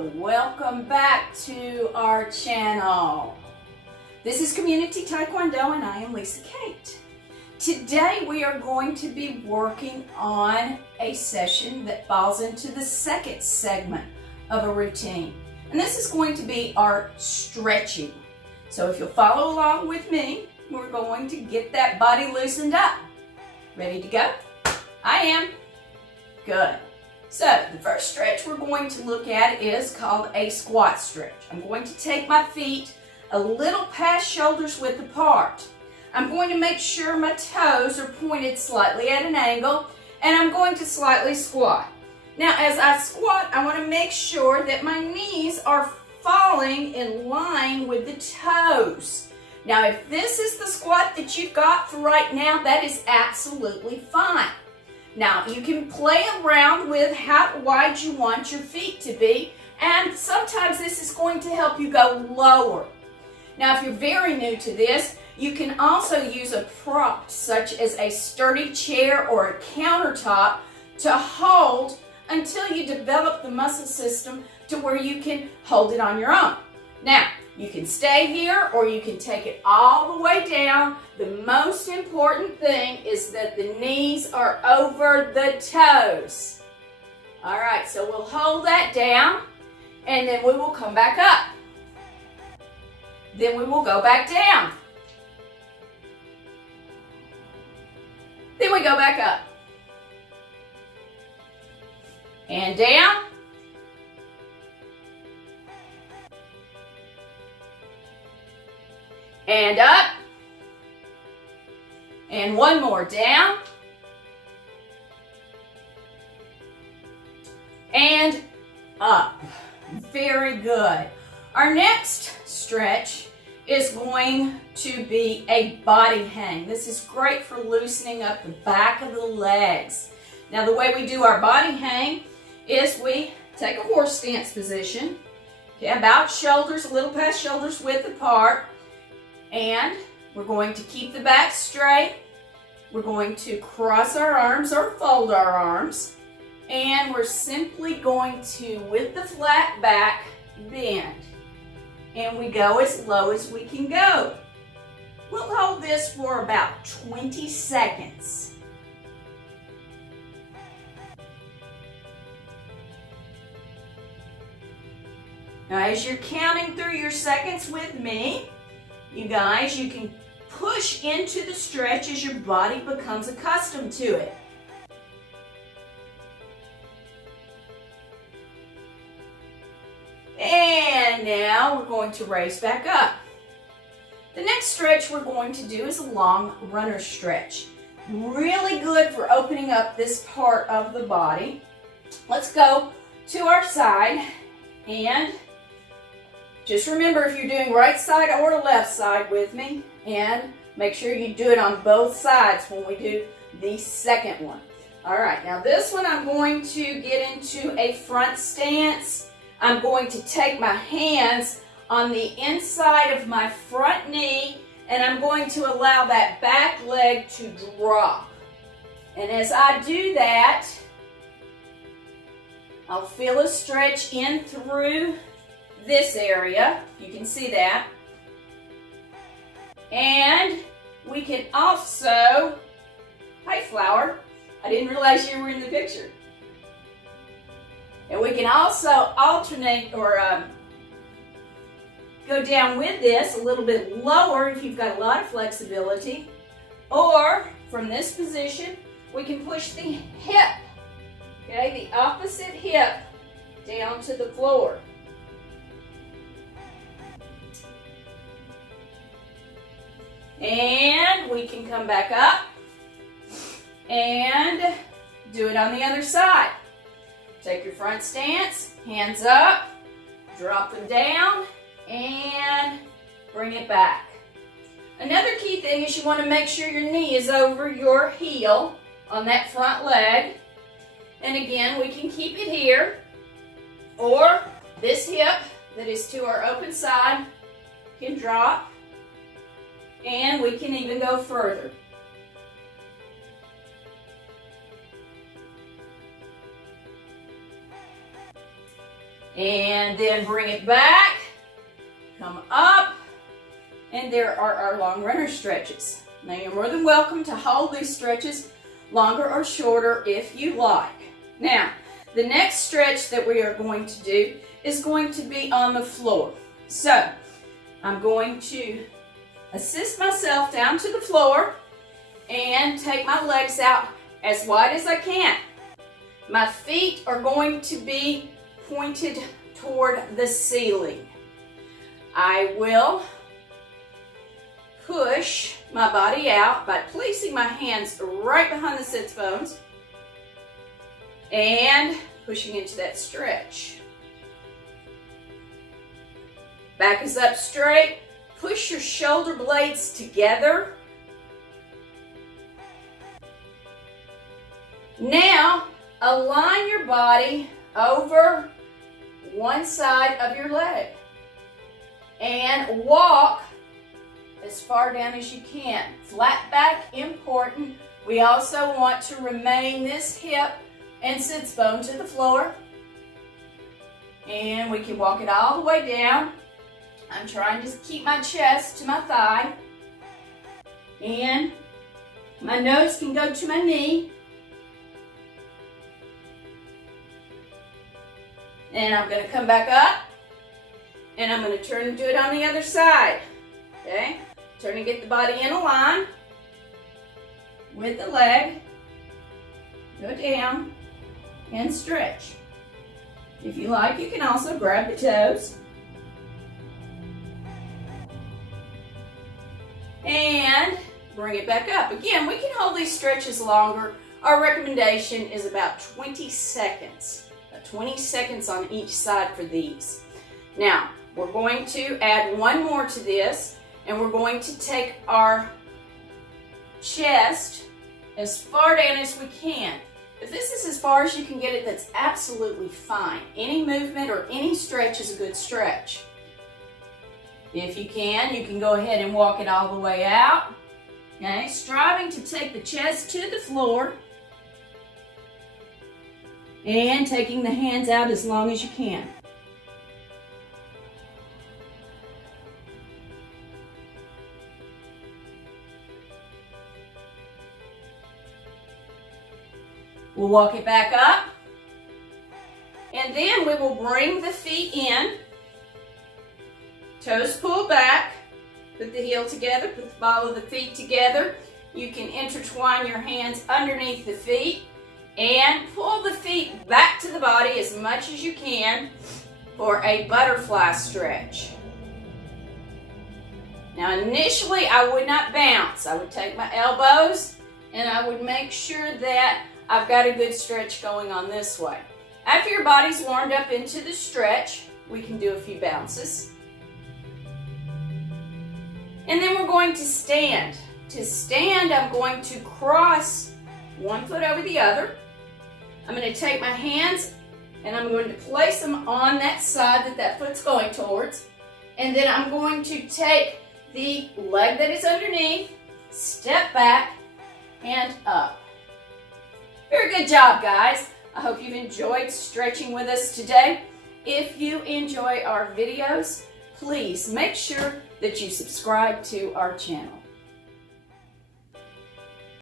Hello, welcome back to our channel. This is Community Taekwondo and I am Lisa Kate. Today we are going to be working on a session that falls into the second segment of a routine. And this is going to be our stretching. So if you'll follow along with me, we're going to get that body loosened up. Ready to go? I am. Good. So the first stretch we're going to look at is called a squat stretch. I'm going to take my feet a little past shoulders width apart. I'm going to make sure my toes are pointed slightly at an angle, and I'm going to slightly squat. Now as I squat, I want to make sure that my knees are falling in line with the toes. Now if this is the squat that you've got for right now, that is absolutely fine. Now you can play around with how wide you want your feet to be, and sometimes this is going to help you go lower. Now if you're very new to this, you can also use a prop such as a sturdy chair or a countertop to hold until you develop the muscle system to where you can hold it on your own. Now you can stay here or you can take it all the way down. The most important thing is that the knees are over the toes. All right, so we'll hold that down and then we will come back up. Then we will go back down. Then we go back up. And down. And up. And one more, down. And up. Very good. Our next stretch is going to be a body hang. This is great for loosening up the back of the legs. Now the way we do our body hang is we take a horse stance position, okay, about shoulders, a little past shoulders width apart. And we're going to keep the back straight. We're going to cross our arms or fold our arms. And we're simply going to, with the flat back, bend. And we go as low as we can go. We'll hold this for about 20 seconds. Now as you're counting through your seconds with me, you guys, you can push into the stretch as your body becomes accustomed to it. And now we're going to raise back up. The next stretch we're going to do is a long runner stretch. Really good for opening up this part of the body. Let's go to our side and just remember, if you're doing right side or left side with me, and make sure you do it on both sides when we do the second one. All right, now this one I'm going to get into a front stance. I'm going to take my hands on the inside of my front knee, and I'm going to allow that back leg to drop. And as I do that, I'll feel a stretch in through this area. You can see that. And we can also, hi Flower, I didn't realize you were in the picture. And we can also alternate or go down with this a little bit lower if you've got a lot of flexibility. Or from this position, we can push the hip, okay, the opposite hip down to the floor. And we can come back up and do it on the other side. Take your front stance, hands up, drop them down, and bring it back. Another key thing is you want to make sure your knee is over your heel on that front leg. And again, we can keep it here, or this hip that is to our open side can drop. And we can even go further. And then bring it back, come up, and there are our long runner stretches. Now you're more than welcome to hold these stretches longer or shorter if you like. Now, the next stretch that we are going to do is going to be on the floor. So, I'm going to assist myself down to the floor and take my legs out as wide as I can. My feet are going to be pointed toward the ceiling. I will push my body out by placing my hands right behind the sits bones and pushing into that stretch. Back is up straight. Push your shoulder blades together. Now, align your body over one side of your leg and walk as far down as you can. Flat back, important. We also want to remain this hip and sits bone to the floor. And we can walk it all the way down. I'm trying to keep my chest to my thigh. And my nose can go to my knee. And I'm going to come back up. And I'm going to turn and do it on the other side. Okay? Turn and get the body in a line with the leg. Go down and stretch. If you like, you can also grab the toes. And bring it back up. Again, we can hold these stretches longer. Our recommendation is about 20 seconds. 20 seconds on each side for these. Now, we're going to add one more to this, and we're going to take our chest as far down as we can. If this is as far as you can get it, that's absolutely fine. Any movement or any stretch is a good stretch. If you can go ahead and walk it all the way out. Okay, striving to take the chest to the floor and taking the hands out as long as you can. We'll walk it back up, and then we will bring the feet in. Toes pull back, put the heel together, put the ball of the feet together. You can intertwine your hands underneath the feet and pull the feet back to the body as much as you can for a butterfly stretch. Now initially I would not bounce. I would take my elbows and I would make sure that I've got a good stretch going on this way. After your body's warmed up into the stretch, we can do a few bounces. And then we're going to stand. To stand, I'm going to cross one foot over the other. I'm going to take my hands and I'm going to place them on that side that that foot's going towards. And then I'm going to take the leg that is underneath, step back, and up. Very good job, guys. I hope you've enjoyed stretching with us today. If you enjoy our videos, please make sure that you subscribe to our channel.